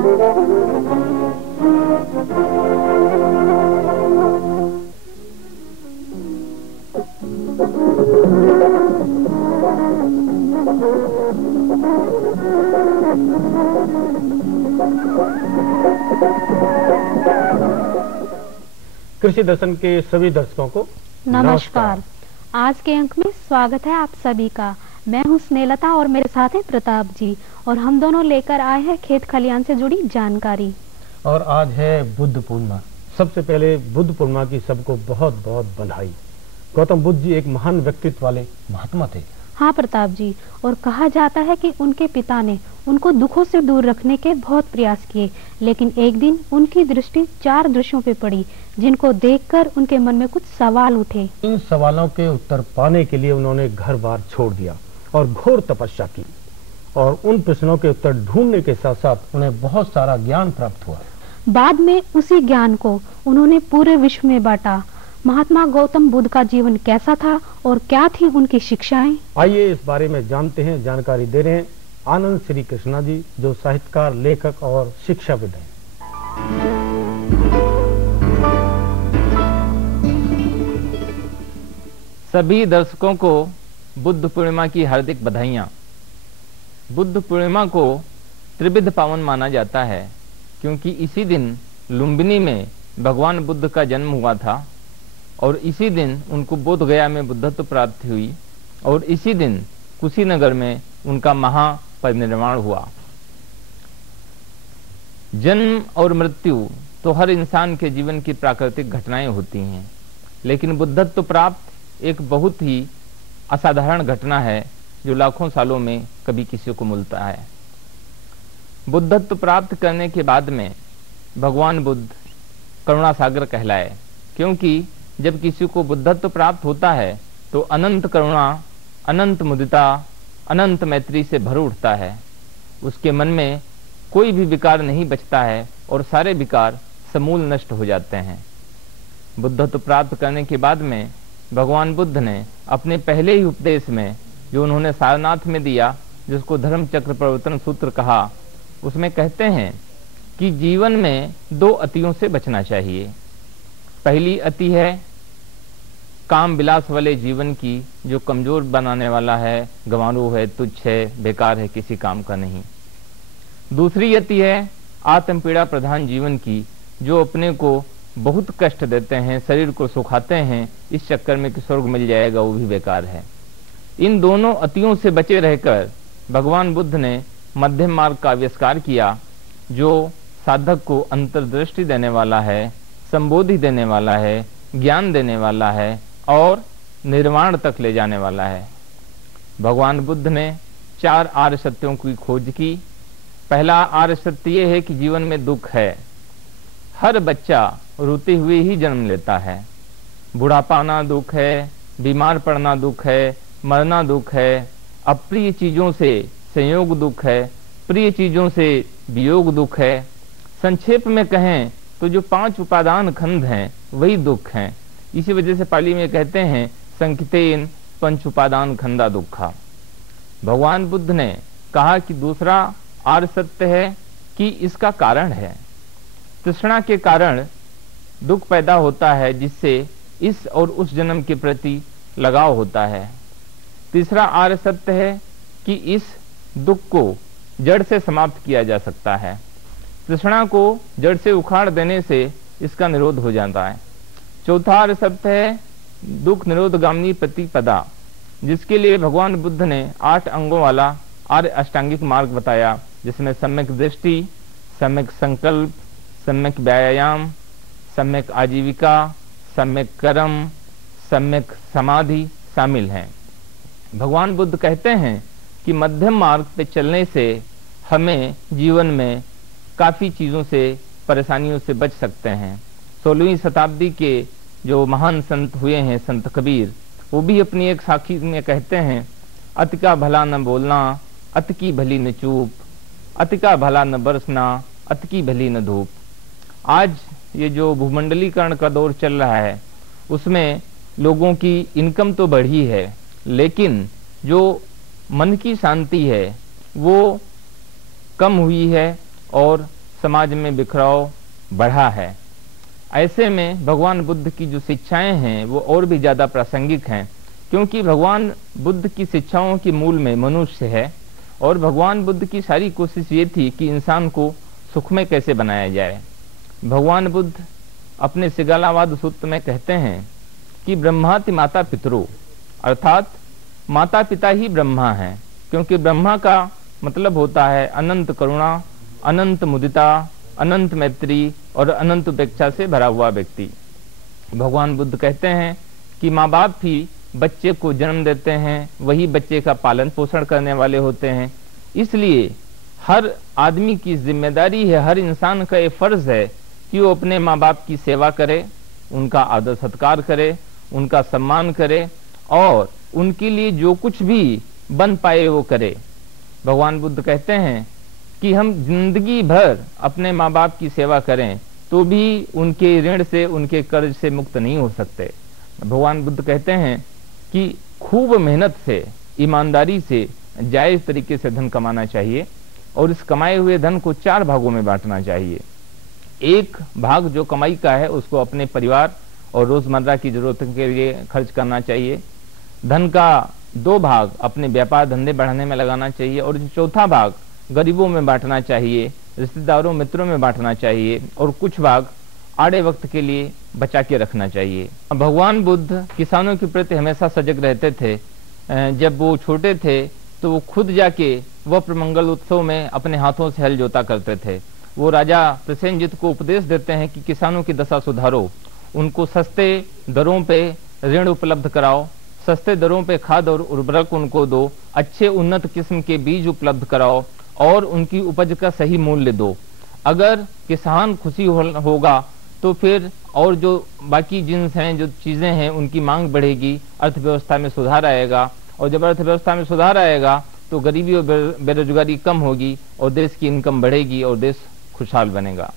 कृषि दर्शन के सभी दर्शकों को नमस्कार। आज के अंक में स्वागत है आप सभी का। मैं हूं स्नेहलता और मेरे साथ हैं प्रताप जी, और हम दोनों लेकर आए हैं खेत खलियान से जुड़ी जानकारी। और आज है बुद्ध पूर्णिमा। सबसे पहले बुद्ध पूर्णिमा की सबको बहुत बहुत बधाई। गौतम बुद्ध जी एक महान व्यक्तित्व वाले महात्मा थे। हाँ प्रताप जी, और कहा जाता है कि उनके पिता ने उनको दुखों से दूर रखने के बहुत प्रयास किए, लेकिन एक दिन उनकी दृष्टि 4 दृश्यों पे पड़ी, जिनको देखकर उनके मन में कुछ सवाल उठे। इन सवालों के उत्तर पाने के लिए उन्होंने घर बार छोड़ दिया और घोर तपस्या की, और उन प्रश्नों के उत्तर ढूंढने के साथ साथ उन्हें बहुत सारा ज्ञान प्राप्त हुआ। बाद में उसी ज्ञान को उन्होंने पूरे विश्व में बांटा। महात्मा गौतम बुद्ध का जीवन कैसा था और क्या थी उनकी शिक्षाएं? आइए इस बारे में जानते हैं। जानकारी दे रहे हैं आनंद श्री कृष्णा जी, जो साहित्यकार, लेखक और शिक्षाविद हैं। सभी दर्शकों को बुद्ध पूर्णिमा की हार्दिक बधाइयाँ। बुद्ध पूर्णिमा को त्रिविध पावन माना जाता है, क्योंकि इसी दिन लुम्बिनी में भगवान बुद्ध का जन्म हुआ था, और इसी दिन उनको बोध गया में बुद्धत्व प्राप्ति हुई, और इसी दिन कुशीनगर में उनका महापरिनिर्वाण हुआ। जन्म और मृत्यु तो हर इंसान के जीवन की प्राकृतिक घटनाएं होती हैं, लेकिन बुद्धत्व प्राप्त एक बहुत ही असाधारण घटना है, जो लाखों सालों में कभी किसी को मिलता है। बुद्धत्व प्राप्त करने के बाद में भगवान बुद्ध करुणा सागर कहलाए, क्योंकि जब किसी को बुद्धत्व प्राप्त होता है तो अनंत करुणा, अनंत मुदिता, अनंत मैत्री से भर उठता है। उसके मन में कोई भी विकार नहीं बचता है, और सारे विकार समूल नष्ट हो जाते हैं। बुद्धत्व प्राप्त करने के बाद में भगवान बुद्ध ने अपने पहले ही उपदेश में, जो उन्होंने सारनाथ में दिया, जिसको धर्म चक्र प्रवर्तन सूत्र कहा, उसमें कहते हैं कि जीवन में 2 अतियों से बचना चाहिए। पहली अति है काम विलास वाले जीवन की, जो कमजोर बनाने वाला है, गंवारू है, तुच्छ है, बेकार है, किसी काम का नहीं। दूसरी अति है आत्म पीड़ा प्रधान जीवन की, जो अपने को बहुत कष्ट देते हैं, शरीर को सुखाते हैं, इस चक्कर में कि स्वर्ग मिल जाएगा, वो भी बेकार है। इन दोनों अतियों से बचे रहकर भगवान बुद्ध ने मध्यम मार्ग का आविष्कार किया, जो साधक को अंतर्दृष्टि देने वाला है, संबोधि देने वाला है, ज्ञान देने वाला है, और निर्वाण तक ले जाने वाला है। भगवान बुद्ध ने 4 आर्य सत्यों की खोज की। पहला आर्य सत्य ये है कि जीवन में दुख है। हर बच्चा रोते हुए ही जन्म लेता है। बुढ़ापा आना दुख है, बीमार पड़ना दुख है, मरना दुख है, अप्रिय चीजों से संयोग दुख है, प्रिय चीजों से वियोग दुख है। संक्षेप में कहें तो जो 5 उपादान खंड हैं वही दुख हैं। इसी वजह से पाली में कहते हैं संकितेन 5 उपादान खंडा दुखा। भगवान बुद्ध ने कहा कि दूसरा आर्य सत्य है कि इसका कारण है। तृष्णा के कारण दुख पैदा होता है, जिससे इस और उस जन्म के प्रति लगाव होता है। तीसरा आर्य सत्य है कि इस दुख को जड़ से समाप्त किया जा सकता है। तृष्णा को जड़ से उखाड़ देने से इसका निरोध हो जाता है। चौथा आर्य सत्य है दुख निरोधगामिनी प्रतिपदा, जिसके लिए भगवान बुद्ध ने 8 अंगों वाला आर्य अष्टांगिक मार्ग बताया, जिसमें सम्यक दृष्टि, सम्यक संकल्प, सम्यक व्यायाम, सम्यक आजीविका, सम्यक कर्म, सम्यक समाधि शामिल हैं। भगवान बुद्ध कहते हैं कि मध्यम मार्ग पे चलने से हमें जीवन में काफ़ी चीज़ों से, परेशानियों से बच सकते हैं। 16वीं शताब्दी के जो महान संत हुए हैं, संत कबीर, वो भी अपनी एक साखी में कहते हैं, अति का भला न बोलना, अति की भली न चूप, अति का भला न बरसना, अति की भली न धूप। आज ये जो भूमंडलीकरण का दौर चल रहा है, उसमें लोगों की इनकम तो बढ़ी है, लेकिन जो मन की शांति है वो कम हुई है, और समाज में बिखराव बढ़ा है। ऐसे में भगवान बुद्ध की जो शिक्षाएं हैं वो और भी ज़्यादा प्रासंगिक हैं, क्योंकि भगवान बुद्ध की शिक्षाओं के मूल में मनुष्य है और भगवान बुद्ध की सारी कोशिश ये थी कि इंसान को सुखमय कैसे बनाया जाए। भगवान बुद्ध अपने सिगालावाद सूत्र में कहते हैं कि ब्रह्माति माता पितरो, अर्थात माता पिता ही ब्रह्मा हैं, क्योंकि ब्रह्मा का मतलब होता है अनंत करुणा, अनंत मुदिता, अनंत मैत्री और अनंत उपेक्षा से भरा हुआ व्यक्ति। भगवान बुद्ध कहते हैं कि माँ बाप ही बच्चे को जन्म देते हैं, वही बच्चे का पालन पोषण करने वाले होते हैं। इसलिए हर आदमी की जिम्मेदारी है, हर इंसान का ये फर्ज है कि वो अपने माँ बाप की सेवा करे, उनका आदर सत्कार करे, उनका सम्मान करे और उनके लिए जो कुछ भी बन पाए वो करे। भगवान बुद्ध कहते हैं कि हम जिंदगी भर अपने माँ बाप की सेवा करें तो भी उनके ऋण से, उनके कर्ज से मुक्त नहीं हो सकते। भगवान बुद्ध कहते हैं कि खूब मेहनत से, ईमानदारी से, जायज तरीके से धन कमाना चाहिए और इस कमाए हुए धन को 4 भागों में बांटना चाहिए। एक भाग जो कमाई का है उसको अपने परिवार और रोजमर्रा की जरूरतों के लिए खर्च करना चाहिए। धन का 2 भाग अपने व्यापार धंधे बढ़ाने में लगाना चाहिए और चौथा भाग गरीबों में बांटना चाहिए, रिश्तेदारों मित्रों में बांटना चाहिए और कुछ भाग आड़े वक्त के लिए बचा के रखना चाहिए। भगवान बुद्ध किसानों के प्रति हमेशा सजग रहते थे। जब वो छोटे थे तो वो खुद जाके वह प्रमंगल उत्सव में अपने हाथों से हल जोता करते थे। वो राजा प्रसेनजित को उपदेश देते हैं कि किसानों की दशा सुधारो, उनको सस्ते दरों पे ऋण उपलब्ध कराओ, सस्ते दरों पे खाद और उर्वरक उनको दो, अच्छे उन्नत किस्म के बीज उपलब्ध कराओ और उनकी उपज का सही मूल्य दो। अगर किसान खुशी होगा तो फिर और जो बाकी जिन्स हैं, जो चीज़ें हैं, उनकी मांग बढ़ेगी, अर्थव्यवस्था में सुधार आएगा और जब अर्थव्यवस्था में सुधार आएगा तो गरीबी और बेरोजगारी कम होगी और देश की इनकम बढ़ेगी और देश खुशहाल बनेगा।